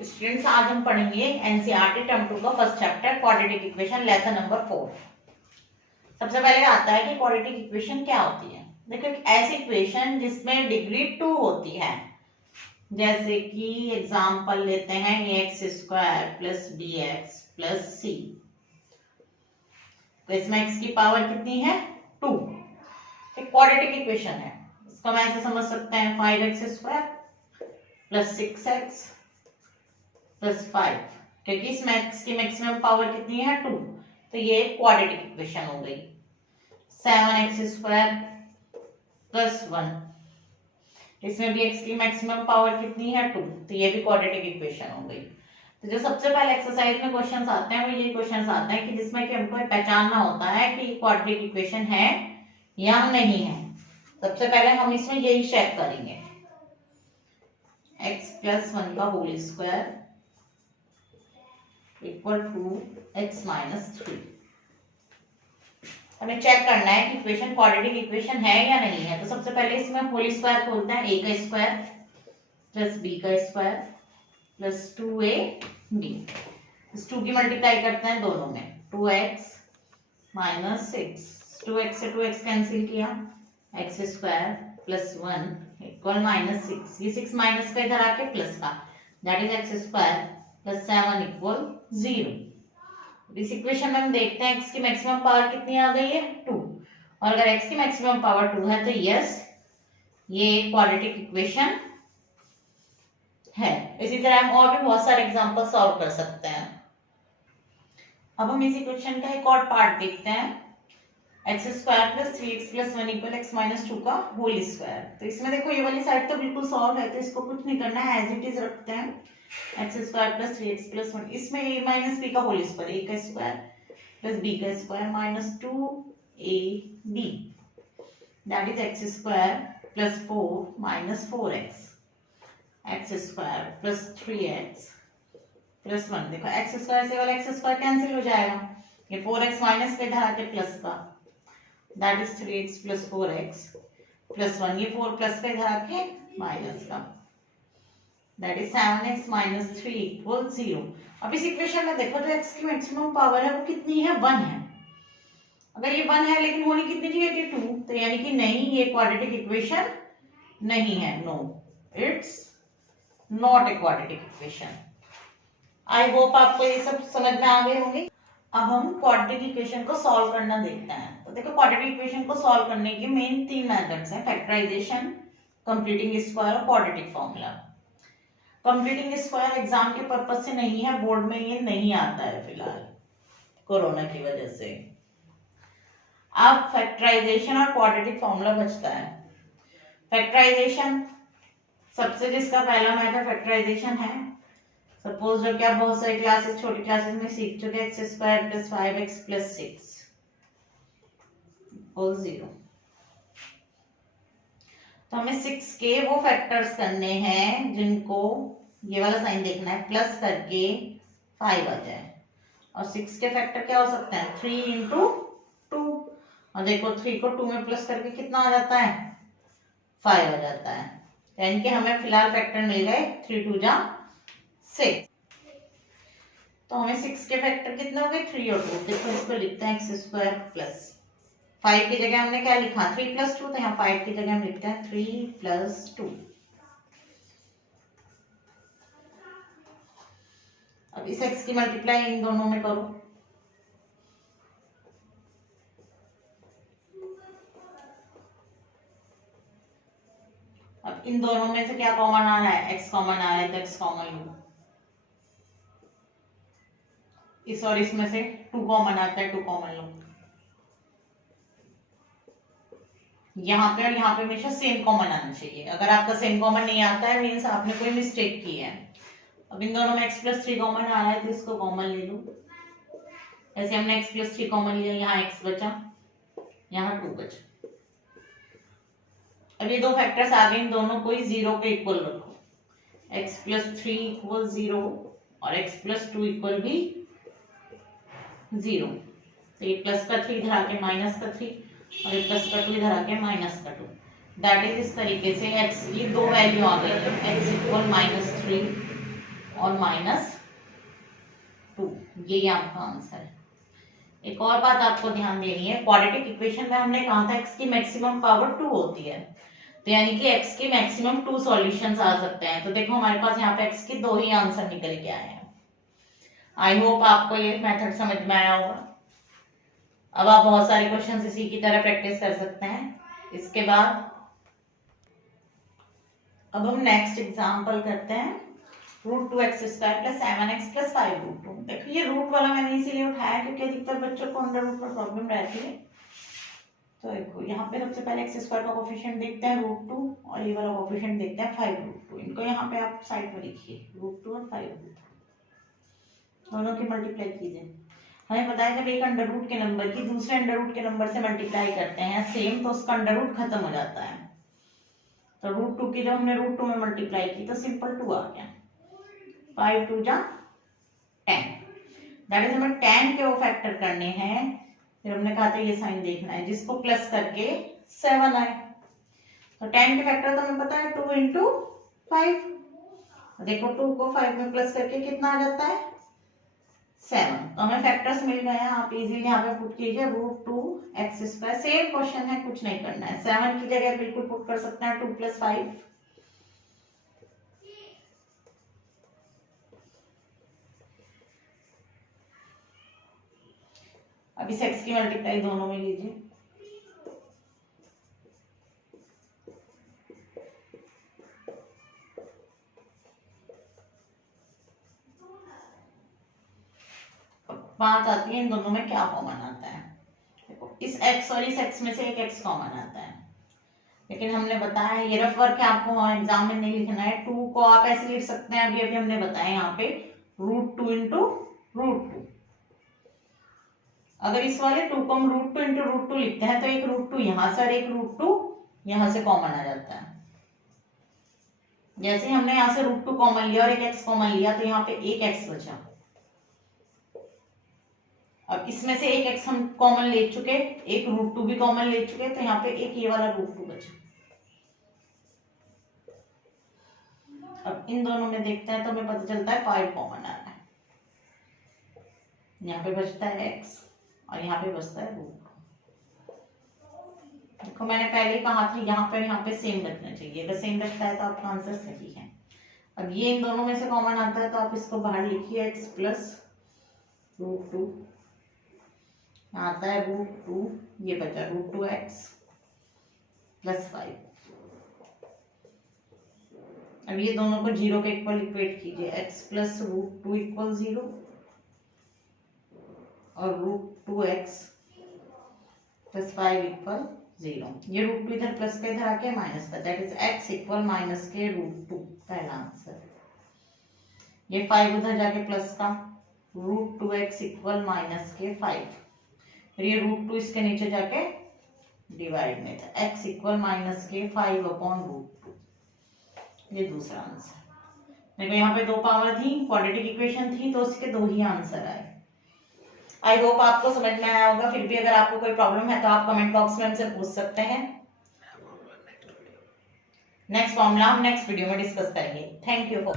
Students, आज हम पढ़ेंगे एनसीईआरटी टर्म 2 का first chapter quadratic equation lesson number 4। सबसे पहले आता है कि क्वाड्रेटिक इक्वेशन क्या होती है। देखो, एक ऐसी इक्वेशन जिसमें डिग्री 2 होती है, जैसे कि एग्जांपल लेते हैं ax² plus bx plus c। तो इसमें x की पावर कितनी है? 2। एक क्वाड्रेटिक इक्वेशन है। इसको हम ऐसे समझ सकते हैं 5x² प्लस 6x प्लस 5, क्योंकि इस मैक्स की मैक्सिमम पावर कितनी है? 2। तो ये क्वाड्रेटिक इक्वेशन हो गई। 7x² प्लस 1, इसमें भी x की मैक्सिमम पावर कितनी है? 2। तो ये भी क्वाड्रेटिक इक्वेशन हो गई। तो जो सबसे पहले एक्सरसाइज में क्वेश्चंस आते हैं वो ये क्वेश्चंस आते हैं कि जिसमें कि हमको पहचानना होता है कि क्वाड्रेटिक इक्वेशन है या नहीं है। सबसे पहले हम इसमें यही चेक करेंगे, x प्लस 1 का whole square equal to x minus 3। हमें चेक करना है कि इक्वेशन क्वाड्रेटिक इक्वेशन है या नहीं है। तो सबसे पहले इसमें होल स्क्वायर खोलते हैं, a का स्क्वायर प्लस b का स्क्वायर प्लस 2ab। इस 2 की मल्टीप्लाई करते हैं दोनों में, 2x माइनस 6, 2x से 2x कैंसिल किया, x² प्लस 1 इक्वल माइनस 6। ये 6 माइनस का इधर आके प्लस का, that is x² plus 7 equal 0। इस इक्वेशन में हम देखते हैं x की मैक्सिमम पावर कितनी आ गई है? 2। और अगर x की मैक्सिमम पावर 2 है तो यस, ये क्वाड्रेटिक इक्वेशन है। इसी तरह हम और भी बहुत सारे एग्जांपल सॉल्व कर सकते हैं। अब हम इस इक्वेशन का एक और पार्ट देखते हैं, x² plus 3x plus 1 equal x minus 2 का होल स्क्वायर। तो इसमें देखो ये वाली साइड तो बिल्कुल सॉल्व है, तो इसको कुछ नहीं करना है, एज इट इज रखते हैं। x² प्लस 3x प्लस 1, इसमें a माइनस b का होल स्क्वायर, a का स्क्वायर प्लस b का square minus 2ab, that is x² plus 4 minus 4x, x² plus 3x plus 1। देखो x² से वाला x² कैंसिल हो जाएगा, ये 4x माइनस पे इधर आके प्लस का, that is 3x plus 4x plus 1। ये 4 प्लस पे इधर आके माइनस का, that is 7x minus 3 equal 0। अब इस इक्वेशन में देखो जो x की मैक्सिमम पावर है वो कितनी है? 1 है। अगर ये 1 है लेकिन होनी कितनी चाहिए? 2। तो यानी कि नहीं, ये क्वाड्रेटिक इक्वेशन नहीं है। No, it's not a quadratic equation. I hope आपको ये सब समझ में आ गए होंगे। अब हम क्वाड्रेटिक इक्वेशन को सॉल्व करना देखते हैं। तो देखो, क्वाड्रेटिक इक्वेशन को सॉल्व करने के मेन 3 मेथड्स हैं, फैक्टराइजेशन, कंप्लीटिंग स्क्वायर और quadratic formula. Completing square exam के पर्पज से नहीं है, बोर्ड में ये नहीं आता है फिलहाल कोरोना की वजह से। अब फैक्टराइजेशन और क्वाड्रेटिक फॉर्मूला बचता है। फैक्टराइजेशन सबसे जिसका पहला मेथड फैक्टराइजेशन है, सपोज जो कि आप बहुत सारी क्लासेस, छोटी क्लासेस में सीख चुके, x² plus 5x plus 6 equal 0। तो हमें 6 के वो फैक्टर्स करने हैं जिनको ये वाला साइन देखना है, प्लस करके 5 आ जाए। और 6 के फैक्टर क्या हो सकते हैं? 3 इंटू 2। और देखो 3 को 2 में प्लस करके कितना आ जाता है? 5 आ जाता है। यानी कि हमें फिलहाल फैक्टर मिल गए 3 2 जा 6। तो हमें 6 के फैक्टर कितने हो गए? 3 और 2। देखो इसको लिखते हैं x² प्लस 5 की जगह हमने क्या लिखा? 3 प्लस 2। तो यहाँ 5 की जगह हम लिखते हैं 3 प्लस 2। अब इस x की मल्टीप्लाई इन दोनों में करो, अब इन दोनों में से क्या कॉमन आ रहा है? x कॉमन आ रहा है, तो x कॉमन लो। इस और इसमें से 2 कॉमन आता है, 2 कॉमन लो। यहाँ पे और यहाँ पे हमेशा सेम कॉमन आना चाहिए। अगर आपका सेम कॉमन नहीं आता है मीन्स आपने कोई मिस्टेक की है। अब इन दोनों में x प्लस 3 कॉमन आ रहा है, तो इसको कॉमन ले लो। ऐसे हमने x प्लस 3 कॉमन लिया, यहाँ x बचा, यहाँ 2 बचा। अब ये 2 फैक्टर्स आ गए, इन दोनों को 0 के इक्वल रखो, x प्लस 3 इक्वल 0 और x प्लस 2 इक्वल भी 0। तो ये प्लस का 3 इधर आके माइनस का 3 और ये प्लस का 2 इधर आके माइनस का 2, दैट इज इस तरीके से x, ये 2 वैल्यू आ गई है, x इक्वल -3 और -2, ये आपका आंसर है। एक और बात आपको ध्यान देनी है, क्वाड्रेटिक इक्वेशन में हमने कहा था x की मैक्सिमम पावर 2 होती है, तो यानी कि x की मैक्सिमम 2 सॉल्यूशंस आ सकते हैं। तो देखो हमारे पास यहाँ पे x के 2 ही आंसर निकल के आए हैं। आई होप आपको ये मेथड समझ में आया होगा। अब आप बहुत सारे क्वेश्चन इसी की तरह प्रैक्टिस कर सकते हैं। इसके बाद अब हम नेक्स्ट एग्जाम्पल करते हैं, √2x² + 7x + 5√2। देखो ये रूट वाला मैंने इसीलिए उठाया क्योंकि अधिकतर बच्चों को अंडर रूट पर प्रॉब्लम रहती है। तो देखो यहाँ पे सबसे पहले x² का कोफिशिएंट देखते हैं √2, और ये वाला कोफिशिएंट देखते हैं 5√2। इनको यहाँ पे आप साइड में लिखिए, √2 और 5√2 दोनों की मल्टीप्लाई कीजिए। हमें पता है जब एक अंडर रूट के नंबर की दूसरे अंडर रूट के नंबर से मल्टीप्लाई करते हैं सेम, तो उसका अंडर रूट खत्म हो जाता है। तो √2 की जब हमने √2 में मल्टीप्लाई की तो सिंपल 2 आ गया। 5 2 जा 10, दैट इज हमें 10 के वो फैक्टर करने हैं। फिर हमने कहा था ये साइन देखना है जिसको प्लस करके 7 आए। तो 10 के फैक्टर तो हमें पता है 2 × 5। देखो 2 को 5 में प्लस करके कितना आ जाता है 7। तो हमें फैक्टर्स मिल गए हैं। आप इजीली यहाँ पे पुट कीजिए √2x²। सेम क्वेश्चन है, कुछ नहीं करना है। 7 की जगह बिल्कुल पुट कर सकते हैं 2 + 5। अब इस x की मल्टीप्लाई दोनों में लीजिए। बात आती है इन दोनों में क्या कॉमन आता है। देखो इस x और इस x में से एक x कॉमन आता है, लेकिन हमने बताया ये रफ वर्क है, आपको एग्जाम में नहीं लिखना है। 2 को आप ऐसे लिख सकते हैं, अभी अभी हमने बताया यहाँ पे √2 × √2। अगर इस वाले 2 को हम √2 × √2 लिखते हैं तो एक √2 यहाँ से और एक √2 यहाँ से कॉमन आ जाता है। जैसे हमने यहाँ से √2 कॉमन लिया और एक x कॉमन लिया तो यहाँ पे एक x बचा। अब इसमें से एक x हम कॉमन ले चुके, एक √2 भी कॉमन ले चुके, तो यहाँ पे एक ये वाला √2 बचा। अब इन दोनों में देखते हैं तो हमें पता चलता है 5 कॉमन आ रहा है। यहाँ पे बचता है x और यहाँ पे बचता है √2। देखो मैंने पहले ही कहा था यहाँ पे सेम रखना चाहिए। अगर सेम रखता है तो आपका आंसर सही है। अब ये इन दोनों में से कॉमन आता है तो आप इसको बाहर लिखिए, x + √2 आता है √2, ये बचा √2x + 5। अब ये दोनों को 0 के इक्वल इक्वेट कीजिए, x + √2 = 0 और √2x + 5 = 0। ये √2 इधर प्लस का इधर आके माइनस का, दैट इज x = -√2, पहला आंसर। ये 5 उधर जाके प्लस का, √2x = -5। फिर ये √2 इसके नीचे जाके डिवाइड में था, x = -5/√2। ये दूसरा आंसर। देखो यहाँ पे 2 पावर थी, क्वाड्रेटिक इक्वेशन थी, तो उसके 2 ही आंसर आए। आई होप आपको समझ में आया होगा। फिर भी अगर आपको कोई प्रॉब्लम है तो आप कमेंट बॉक्स में हमसे पूछ सकते हैं। नेक्स्ट फॉर्मूला हम नेक्स्ट वीडियो में डिस्कस करेंगे। Thank you for